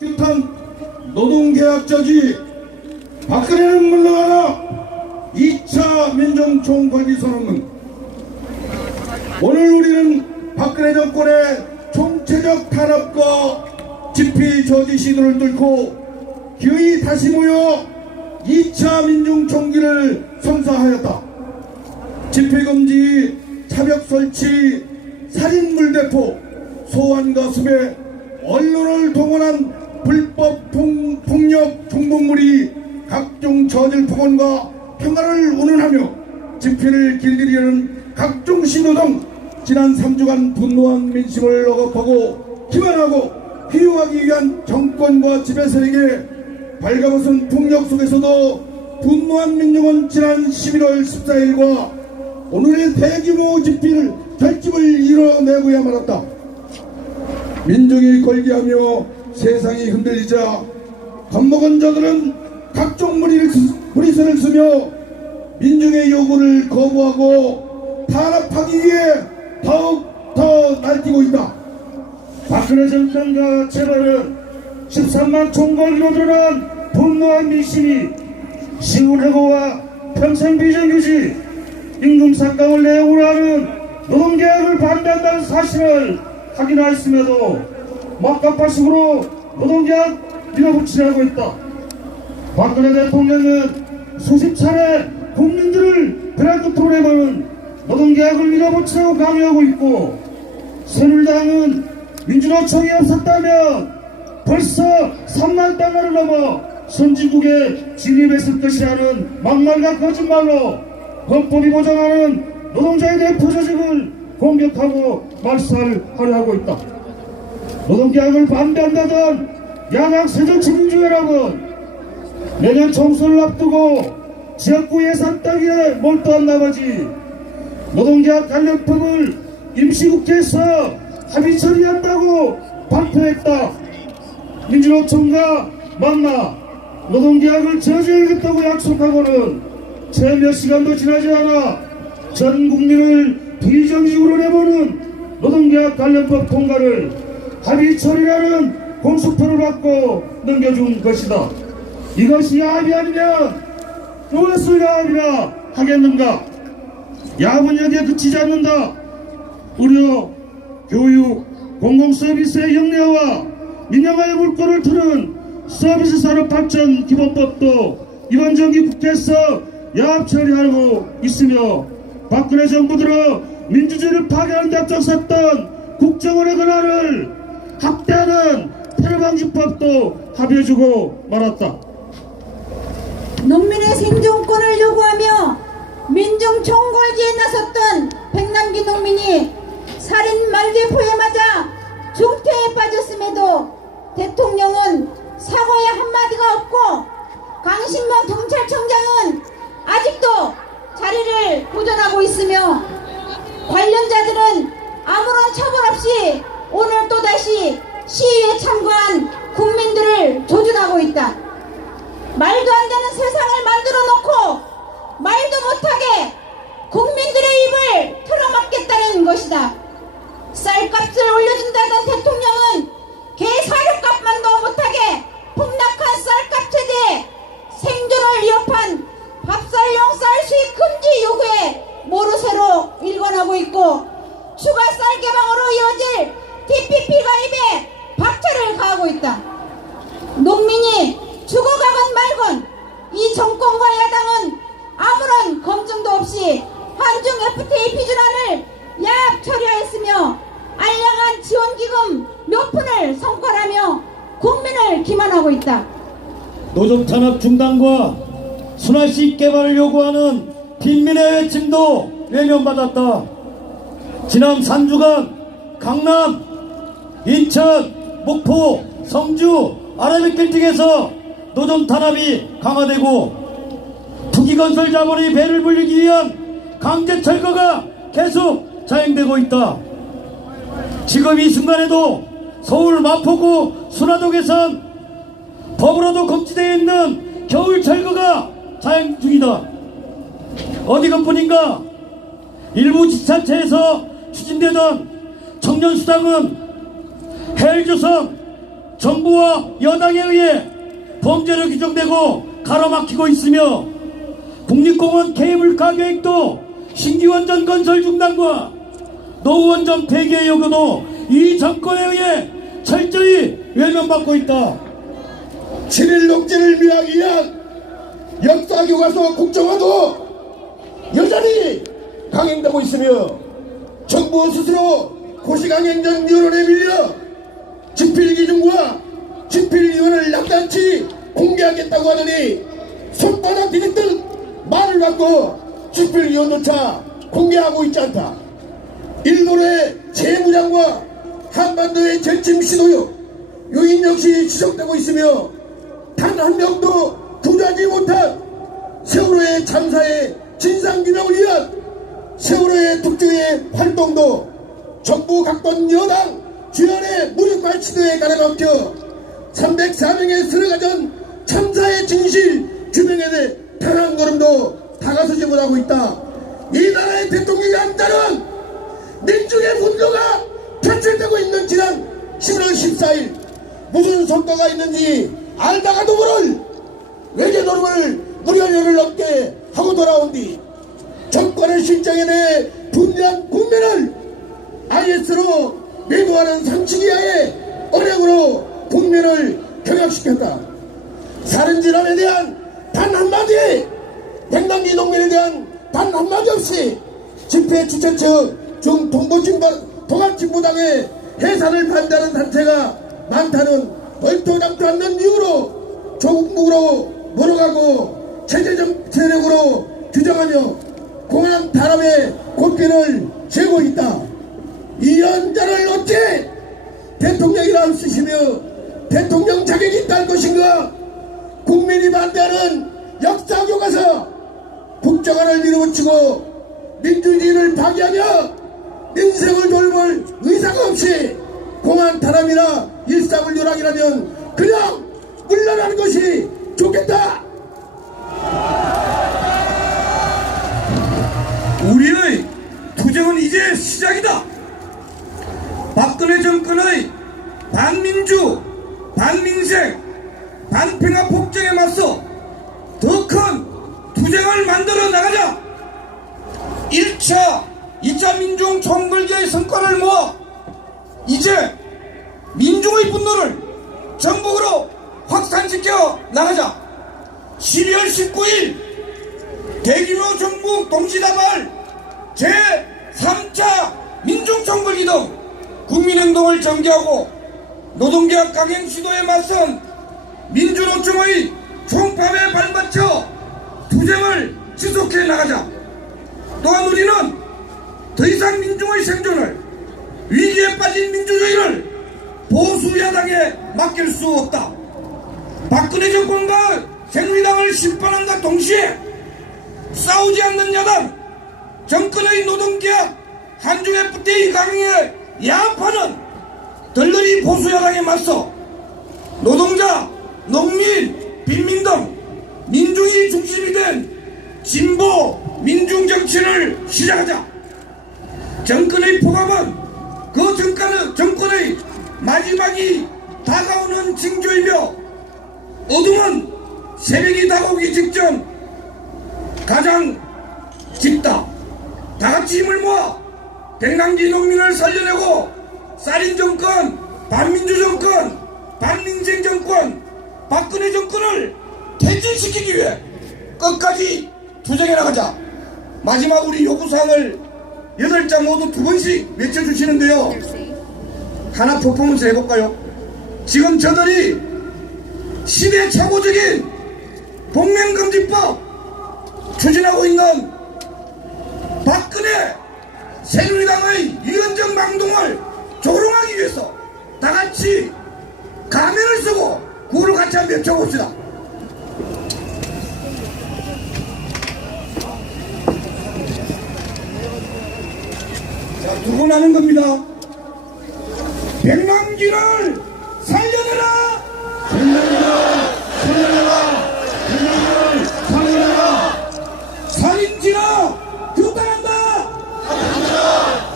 규탄 노동계약자지 박근혜는 물러가라 2차 민정총관리선언문. 오늘 우리는 박근혜 정권의 총체적 탄압과 집회 저지 시도를 뚫고 기어이 다시 모여 2차 민중총기를 성사하였다. 집회금지, 차벽설치, 살인물대포, 소환과 수배, 언론을 동원한 불법 폭력 총범물이 각종 저질 폭언과 평화를 운운하며 집회를 길들이려는 각종 신호등, 지난 3주간 분노한 민심을 억압하고 기만하고 희용하기 위한 정권과 지배 세력의 발가벗은 폭력 속에서도 분노한 민중은 지난 11월 14일과 오늘의 대규모 집회를 결집을 이뤄내고야 말았다. 민중이 걸기하며 세상이 흔들리자 겁먹은 자들은 각종 무리선을 쓰며 민중의 요구를 거부하고 탄압하기 위해 더욱 더 날뛰고 있다. 박근혜 정권과 재벌은 13만 총궐기로 드러난 분노한 민심이 쉬운 해고와 평생 비정규직, 임금 삭감을 내용으로 하는 노동계약을 반대한다는 사실을 확인하였음에도 막가파식으로 노동계약 밀어붙이려고 했다. 박근혜 대통령은 수십 차례 국민들을 벼랑 끝으로 내보는 노동계약을 밀어붙이려고 강요하고 있고, 새누리당은 민주노총이 없었다면 벌써 3만 달러를 넘어 선진국에 진입했을 것이라는 막말과 거짓말로 헌법이 보장하는 노동자에 대한 부조직을 공격하고 말살하려 하고 있다. 노동계약을 반대한다던 야당 새정치민주연합은 내년 총선을 앞두고 지역구 예산 따기에 몰두한 나머지 노동계약 관련법을 임시국회에서 합의 처리한다고 발표했다. 민주노총과 만나 노동계약을 저지하겠다고 약속하고는 채 몇 시간도 지나지 않아 전 국민을 비정식으로 내보는 노동계약 관련법 통과를 합의 처리라는 공수표를 받고 넘겨준 것이다. 이것이 야합이 아니면 무엇을 야합이라 하겠는가? 야합은 여기에 그치지 않는다. 의료, 교육, 공공서비스의 영내와 민영화의 물꼬를 트는 서비스 산업 발전 기본법도 이번 정기 국회에서 야합 처리하고 있으며, 박근혜 정부 들어 민주주의를 파괴하는 데 앞장섰던 국정원의 권한을 확대하는 테러방지법도 합의해주고 말았다. 농민의 생존권을 요구하며 민중총궐기에 나섰던 백남기 농민이 살인 말대포에 맞아 중태에 빠졌음에도 대통령은 사과의 한마디가 없고, 강신명 경찰청장은 아직도 자리를 보존하고 있으며, 관련자들은 아무런 처벌 없이 오늘 또다시 시위에 참가한 국민들을 조준하고 있다. 말도 안 되는 세상을 만들어 놓고 말도 못하게 국민들의 입을 틀어막겠다는 것이다. 쌀값을 올려준다던 대통령은 개 사료값만도 못하게 폭락한 쌀값 체제에 생존을 위협한 밥살용 쌀 수입 금지 요구에 모르쇠로 일관하고 있고, 추가 쌀 개방으로 이어질 TPP 가입에 박차를 가하고 있다. 농민이 죽어가건 말건 이 정권과 야당은 아무런 검증도 없이 한중 FTA批准안을 야합 처리하였으며, 알량한 지원기금 몇 푼을 성과라며 국민을 기만하고 있다. 노조 탄압 중단과 순환식 개발을 요구하는 빈민의 외침도 외면받았다. 지난 3주간 강남, 인천, 목포, 성주, 아라뱃길 등에서 노조 탄압이 강화되고 투기건설 자본의 배를 불리기 위한 강제 철거가 계속 자행되고 있다. 지금 이 순간에도 서울 마포구 순화동에선 법으로도 금지되어 있는 겨울 철거가 자행 중이다. 어디 것뿐인가? 일부 지자체에서 추진되던 청년수당은 해일조선 정부와 여당에 의해 범죄로 규정되고 가로막히고 있으며 국립공원 케이블카 계획도 신규원전 건설 중단과 노후원전 폐기의 요구도 이 정권에 의해 철저히 외면받고 있다. 7.1 녹지를 미하기 위한 역사교과서 국정화도 여전히 강행되고 있으며 정부 스스로 고시강행전 여론에 밀려 집필기준과 집필위원을 낱낱이 공개하겠다고 하더니 손바닥 디딜듯 말을 갖고 집필위원조차 공개하고 있지 않다. 일본의 재무장과 한반도의 절침 시도요 요인 역시 지속되고 있으며 단 한 명도 구조하지 못한 세월호의 참사의 진상규명을 위한 세월호의 특조의 활동도 정부 각권 여당 주연의 무력화 시도에 가라앉혀 304명의 쓰러가전 참사의 진실 규명에 대해 단 한 걸음도 다가서지 못하고 있다. 이 나라의 대통령이 한다는 민중의 분노가 표출되고 있는 지난 11월 14일 무슨 성과가 있는지 알다가도 모를 외교 노름을 무려 열흘 넘게 하고 돌아온 뒤 정권의 실정에 대해 분명한 국민을 IS로 매도하는 상식이하에 언행으로 국민을 경악시켰다. 살인진압에 대한 단 한마디, 백남기 농민에 대한 단 한마디 없이 집회 주최 측 중동부진보당의 해산을 반대하는 단체가 많다는 얼토당토 않는 이유로 조국무로 몰아가고 체제적 세력으로 규정하며 공안 탄압의 고삐를 쥐고 있다. 이 연자를 어찌 대통령이라 쓰시며 대통령 자격이 있다는 것인가? 국민이 반대하는 역사교과서 국정화를 밀어붙이고 민주주의를 파괴하며 민생을 돌볼 의사가 없이 공안 탄압이나 일상을 요락이라면 그냥 물러나는 것이 좋겠다. 우리의 투쟁은 이제 시작이다. 박근혜 정권의 반민주, 반민생, 반평화 폭정에 맞서 더 큰 투쟁을 만들어 나가자. 1차, 2차 민중 총궐기의 성과를 모아 이제 민중의 분노를 전국으로 확산시켜 나가자. 12월 19일 대규모 전국 동시다발 제3차 민중총궐기 등 국민행동을 전개하고 노동계약 강행 시도에 맞선 민주노총의 총파업에 발맞춰 투쟁을 지속해 나가자. 또한 우리는 더 이상 민중의 생존을, 위기에 빠진 민주주의를 보수 야당에 맡길 수 없다. 박근혜 정권과 새누리당을 심판한다 동시에 싸우지 않는 야당, 정권의 노동계약 한중 FTA 강행에 야합하는 덜러리 보수 야당에 맞서 노동자, 농민, 빈민 등 민중이 중심이 된 진보 민중 정치를 시작하자. 정권의 포갑은 그 정권의 마지막이 다가오는 징조이며 어둠은 새벽이 다가오기 직전 가장 짙다. 다같이 힘을 모아 백남기 농민을 살려내고 살인 정권, 반민주 정권, 반민생 정권, 박근혜 정권을 퇴진시키기 위해 끝까지 투쟁해 나가자. 마지막 우리 요구사항을 8장 모두 2번씩 외쳐주시는데요. 하나 퍼포먼스 해볼까요? 지금 저들이 시대착오적인 복면금지법 추진하고 있는 박근혜 새누리당의 위헌적 망동을 조롱하기 위해서 다같이 가면을 쓰고 구호를 같이 한번 외쳐봅시다. 자, 2번 하는 겁니다. 백남기를 살려내라! 백남기를 살려내라! 백남기를 살려내라! 살인지나 규탄한다! 살인지나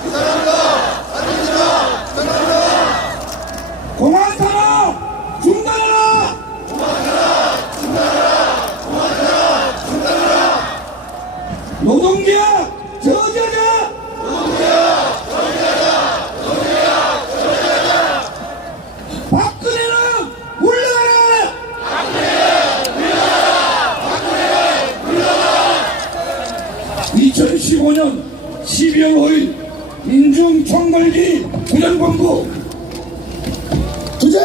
규탄한다! 살인지나 규탄한다! 공안탄압 민중총궐기 구현본부 투쟁!